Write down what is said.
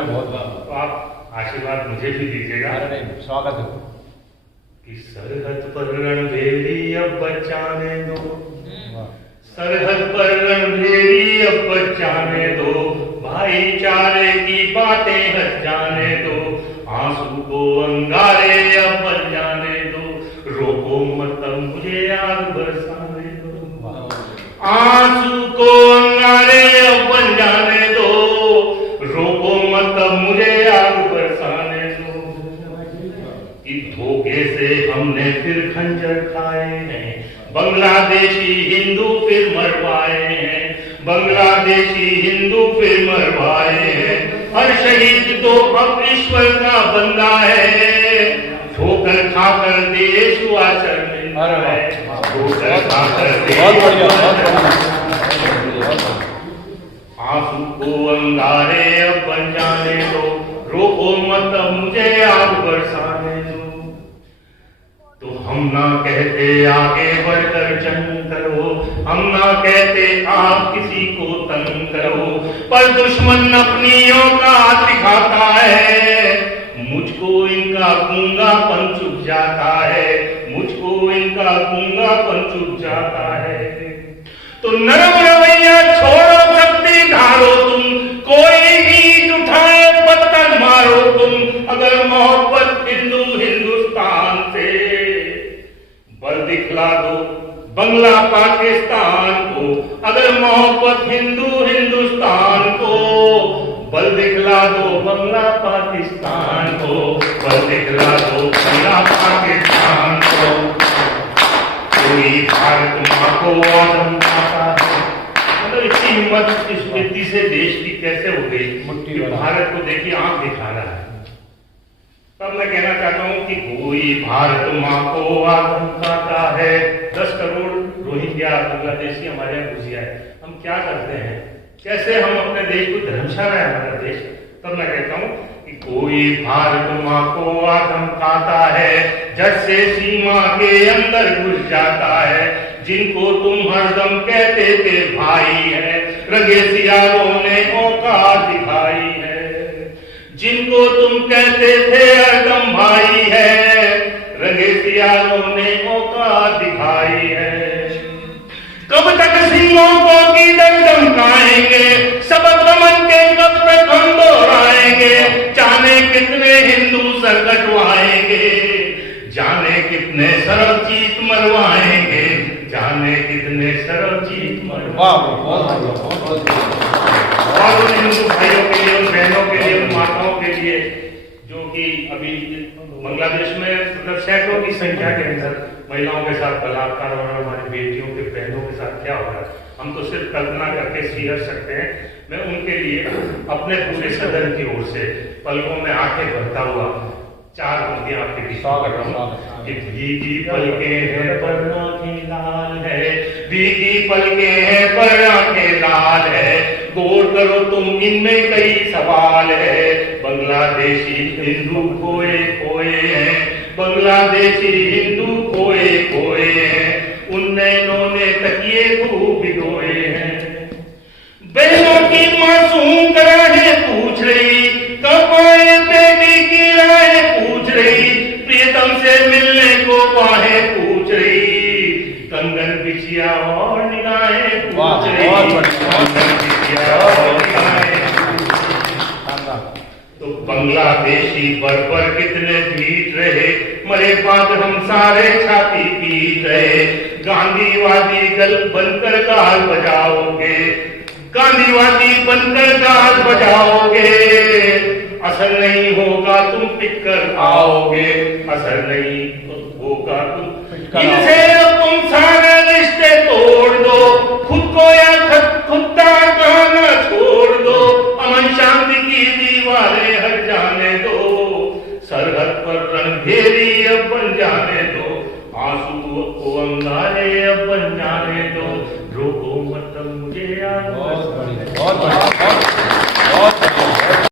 अरे बहुत तो आप आशीर्वाद मुझे भी दीजिएगा। अरे नहीं, स्वागत है। कि सरहद पर रणभेरी अब बचाने दो, सरहद पर रणभेरी अब बचाने दो, भाईचारे की बातें हट जाने दो, आंसू को अंगारे अब बन जाने दो, रोको मत मुझे आग बरसाने दो, आंसू को अंगारे अब बन जाने दो, रोको मत मुझे आग बरसाने दो। कि धोखे से हमने फिर खंजर खाए हैं, बांग्लादेशी हिंदू फिर मरवाए हैं, बांग्लादेशी हिंदू फिर मरवाए हैं, हर शहीद तो अब ईश्वर का बंदा है, ठोकर खाकर देश हुआ शर्मिंदा है, ठोकर खाकर देश हुआ शर्मिंदा। आंसू को अंगारे अब बन जाने दो, रोको मत मुझे आग बरसाने दो। तो हम ना कहते आगे बढ़कर जंग करो, हम ना कहते आप किसी को तंग करो, पर दुश्मन अपनी औकात दिखाता है, मुझको इनका गूंगापन चुभ जाता है, मुझको इनका गूंगापन चुभ जाता है। तो नरम रवैया छोड़ो, शक्ति ढालो तुम, कोई ईंट उठाए पत्थर मारो तुम, अगर मोहब्बत हिंदू हिंदुस्तान से, बल दिखला दो बंगला पाकिस्तान को, अगर मोहब्बत हिंदू हिंदुस्तान को, बल दिखला दो बंगला पाकिस्तान को, बल दिखला दो बंगला पाकिस्तान को। कोई भारत माँ को आदम आता है, मतलब इतनी हिम्मत इस व्यक्ति से देश की कैसे हो गई कि भारत को देखिए आंख दिखा रहा है। तब मैं कहना चाहता हूं कि कोई भारत माँ को आदम खाता है, 10 करोड़ रोहिंग्या बांग्लादेशी हमारे यहाँ घुस गया है, हम क्या करते हैं, कैसे हम अपने देश को धर्मशाला है हमारा देश। तब मैं कहता हूं कि कोई भारत माँ को आदम खाता है, जट से सीमा के अंदर घुस जाता है, जिनको तुम हरदम कहते थे भाई है, रंगे सियारों ने औकात दिखाई है, जिनको तुम कहते थे हरदम भाई है, रंगे सियारों ने औकात दिखाई है। कब तक सिंहों को गीदड़ धमकाएंगे, सबक दमन के कब तक हम दोहराएंगे, जाने कितने हिंदू सर कटवाएंगे, जाने कितने सरबजीत मरवाएंगे, जाने कितने सरबजीत मरवाएंगे। और उन हिंदू भाइयों के लिए, उन बहनों के लिए, उन माताओं के लिए जो कि अभी बांग्लादेश में मतलब सैकड़ों की संख्या के अंदर महिलाओं के साथ बलात्कार हो रहा है, हमारी बेटियों के बहनों के साथ क्या हो रहा है, हम तो सिर्फ कल्पना करके सीख सकते हैं। मैं उनके लिए अपने पूरे सदन की ओर से पलकों में आंखें भरता हुआ 4 पंक्तियां आपके बीच कर रहा हूं कि भीगी पलकें हैं पर आंखें लाल है, भीगी पलकें हैं पर आंखें लाल है, गौर करो तुम इनमें कई सवाल है, बांग्लादेशी हिंदू खोए खोए हैं, बांग्लादेशी हिंदू खोए खोए हैं, उन नैनों ने तकिए को भिगोए हैं। बहनों की मासूम राहें पूछ रही, कब आए बेटी की राहें पूछ रही, प्रियतम से मिलने को बाहें पूछ रही, कंगन बिछिया और निगाहें पूछ रही, कंगन बिछिया और निगाहें। तो बांग्लादेशी बर्बर कितने ढीठ रहे, मरे बाद हम सारे छाती पीट रहे, गांधीवादी गल बनकर गाल बजाओगे, गांधीवादी बनकर गाल बजाओगे, असर नहीं होगा तुम पिटकर आओगे, असर नहीं होगा तुम इनसे, तुम सारे रिश्ते तोड़ दो, खुद को या खुदा कहना छोड़ दो, अमन शांति की दीवारें हट जाने दो, सरहद पर रणभेरी अब बन जाने दो, आंसू को अंगारे अब बन जाने दो, रोको मत मुझे। बहुत बढ़िया।